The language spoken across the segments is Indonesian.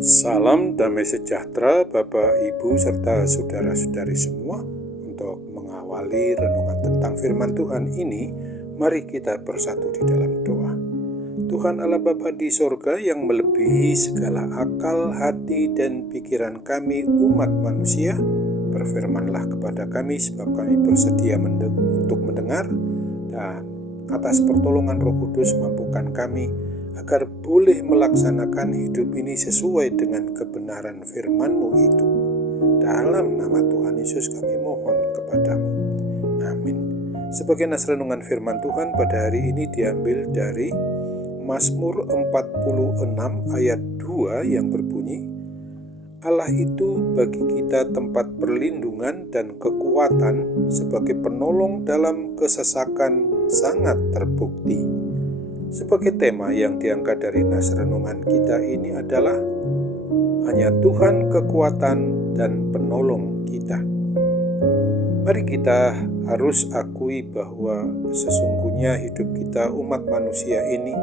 Salam damai sejahtera Bapak, Ibu, serta saudara-saudari semua. Untuk mengawali renungan tentang firman Tuhan ini, mari kita bersatu di dalam doa. Tuhan Allah Bapa di sorga yang melebihi segala akal, hati, dan pikiran kami umat manusia, berfirmanlah kepada kami sebab kami bersedia untuk mendengar, dan atas pertolongan Roh Kudus mampukan kami agar boleh melaksanakan hidup ini sesuai dengan kebenaran firman-Mu itu. Dalam nama Tuhan Yesus kami mohon kepadamu. Amin. Sebagai nas renungan firman Tuhan pada hari ini diambil dari Mazmur 46 ayat 2 yang berbunyi, Allah itu bagi kita tempat perlindungan dan kekuatan, sebagai penolong dalam kesesakan sangat terbukti. Sebagai tema yang diangkat dari nas renungan kita ini adalah hanya Tuhan kekuatan dan penolong kita. Mari kita harus akui bahwa sesungguhnya hidup kita umat manusia ini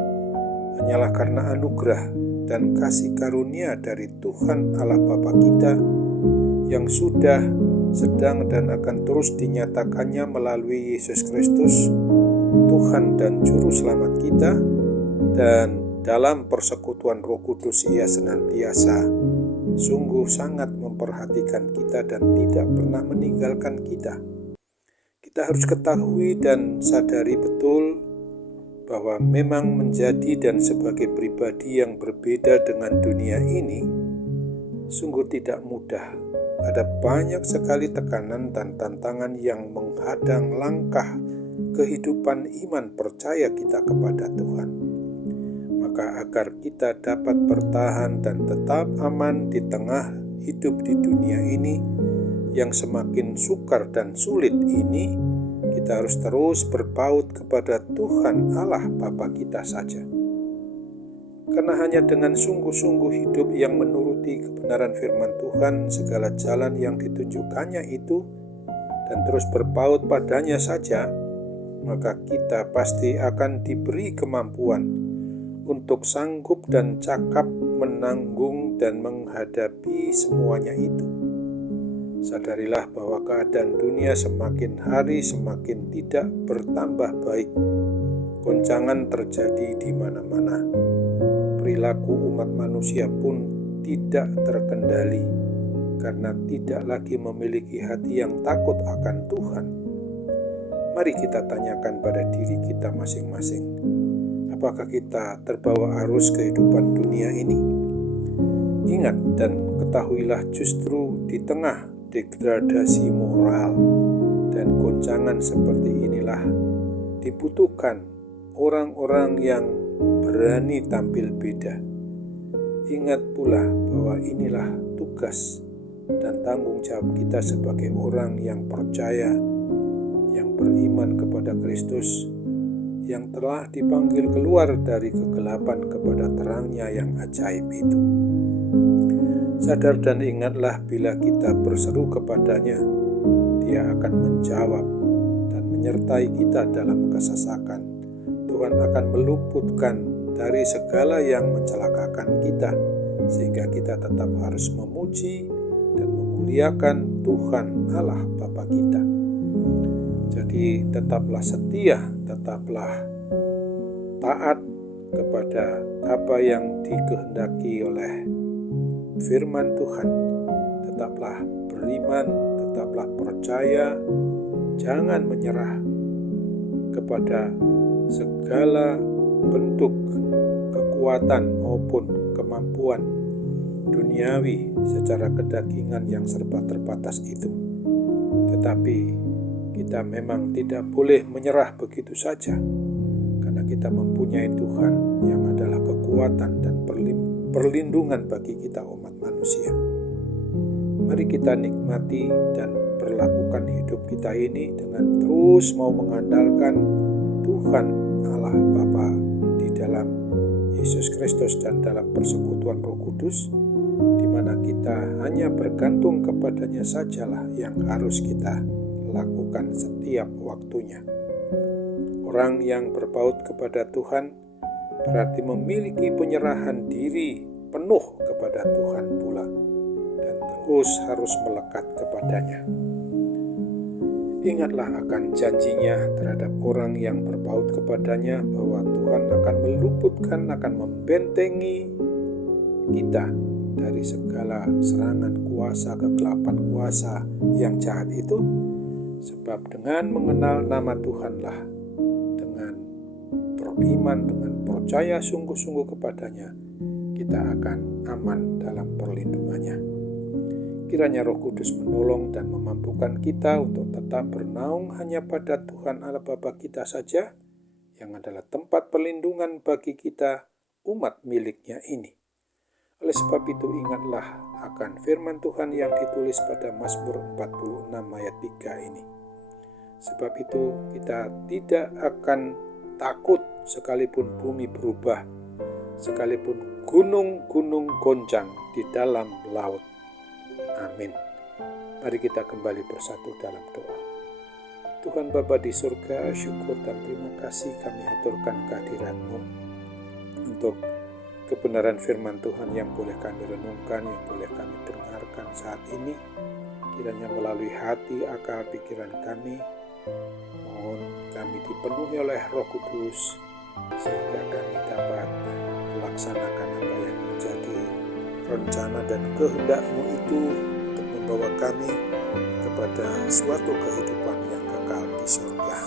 hanyalah karena anugerah dan kasih karunia dari Tuhan Allah Bapa kita yang sudah, sedang, dan akan terus dinyatakannya melalui Yesus Kristus, Tuhan dan Juru Selamat kita, dan dalam persekutuan Roh Kudus Ia senantiasa sungguh sangat memperhatikan kita dan tidak pernah meninggalkan kita. Kita harus ketahui dan sadari betul bahwa memang menjadi dan sebagai pribadi yang berbeda dengan dunia ini sungguh tidak mudah. Ada banyak sekali tekanan dan tantangan yang menghadang langkah kehidupan iman percaya kita kepada Tuhan. Maka agar kita dapat bertahan dan tetap aman di tengah hidup di dunia ini yang semakin sukar dan sulit ini, kita harus terus berpaut kepada Tuhan Allah Bapa kita saja. Karena hanya dengan sungguh-sungguh hidup yang menuruti kebenaran firman Tuhan, segala jalan yang ditunjukkannya itu, dan terus berpaut padanya saja, maka kita pasti akan diberi kemampuan untuk sanggup dan cakap menanggung dan menghadapi semuanya itu. Sadarilah bahwa keadaan dunia semakin hari semakin tidak bertambah baik. Goncangan terjadi di mana-mana. Perilaku umat manusia pun tidak terkendali karena tidak lagi memiliki hati yang takut akan Tuhan. Mari kita tanyakan pada diri kita masing-masing, apakah kita terbawa arus kehidupan dunia ini? Ingat dan ketahuilah, justru di tengah degradasi moral dan goncangan seperti inilah dibutuhkan orang-orang yang berani tampil beda. Ingat pula bahwa inilah tugas dan tanggung jawab kita sebagai orang yang percaya, yang beriman kepada Kristus, yang telah dipanggil keluar dari kegelapan kepada terangnya yang ajaib itu. Sadar dan ingatlah, bila kita berseru kepadanya, Dia akan menjawab dan menyertai kita dalam kesesakan. Tuhan akan meluputkan dari segala yang mencelakakan kita, sehingga kita tetap harus memuji dan memuliakan Tuhan Allah Bapa kita. Jadi tetaplah setia, tetaplah taat kepada apa yang dikehendaki oleh firman Tuhan. Tetaplah beriman, tetaplah percaya, jangan menyerah kepada segala bentuk kekuatan maupun kemampuan duniawi secara kedagingan yang serba terbatas itu. Tetapi kita memang tidak boleh menyerah begitu saja, karena kita mempunyai Tuhan yang adalah kekuatan dan perlindungan bagi kita umat manusia. Mari kita nikmati dan perlakukan hidup kita ini dengan terus mau mengandalkan Tuhan Allah Bapa di dalam Yesus Kristus dan dalam persekutuan Roh Kudus, di mana kita hanya bergantung kepadanya sajalah yang harus kita lakukan setiap waktunya. Orang yang berpaut kepada Tuhan berarti memiliki penyerahan diri penuh kepada Tuhan pula dan terus harus melekat kepadanya. Ingatlah akan janjinya terhadap orang yang berpaut kepadanya bahwa Tuhan akan meluputkan, akan membentengi kita dari segala serangan kuasa, kegelapan kuasa yang jahat itu. Sebab dengan mengenal nama Tuhanlah, dengan beriman, dengan percaya sungguh-sungguh kepadanya, kita akan aman dalam perlindungannya. Kiranya Roh Kudus menolong dan memampukan kita untuk tetap bernaung hanya pada Tuhan Allah Bapa kita saja, yang adalah tempat perlindungan bagi kita, umat miliknya ini. Oleh sebab itu ingatlah akan firman Tuhan yang ditulis pada Mazmur 46 ayat 3 ini. Sebab itu kita tidak akan takut sekalipun bumi berubah, sekalipun gunung-gunung goncang di dalam laut. Amin. Mari kita kembali bersatu dalam doa. Tuhan Bapa di surga, syukur dan terima kasih kami haturkan kehadirat-Mu untuk kebenaran firman Tuhan yang boleh kami renungkan, yang boleh kami dengarkan saat ini. Kiranya melalui hati, akal, pikiran kami, mohon kami dipenuhi oleh Roh Kudus, sehingga kami dapat melaksanakan apa yang menjadi rencana dan kehendak-Mu itu untuk membawa kami kepada suatu kehidupan yang kekal di surga.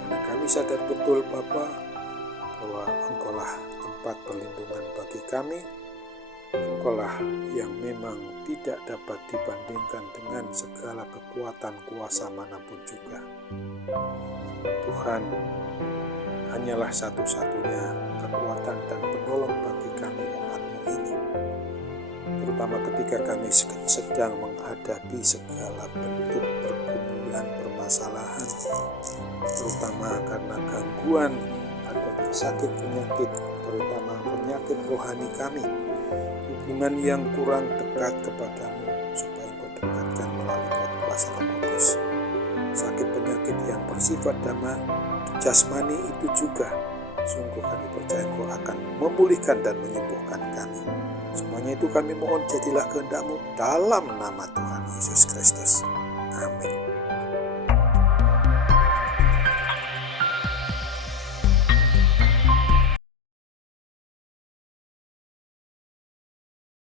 Karena kami sadar betul Bapa bahwa Engkau-lah tempat perlindungan bagi kami. Engkau-lah yang memang tidak dapat dibandingkan dengan segala kekuatan kuasa manapun juga. Tuhan hanyalah satu-satunya kekuatan dan penolong bagi kami umat-Mu ini. Terutama ketika kami sedang menghadapi segala bentuk pergumulan, permasalahan, terutama karena gangguan adanya sakit penyakit, terutama penyakit rohani kami, hubungan yang kurang dekat kepadamu, supaya Engkau dekatkan melalui kuasa Roh Kudus. Sakit penyakit yang bersifat jasmani itu juga, sungguh kami percaya Engkau akan memulihkan dan menyembuhkan kami. Semuanya itu kami mohon jadilah kehendak-Mu dalam nama Tuhan Yesus Kristus. Amin.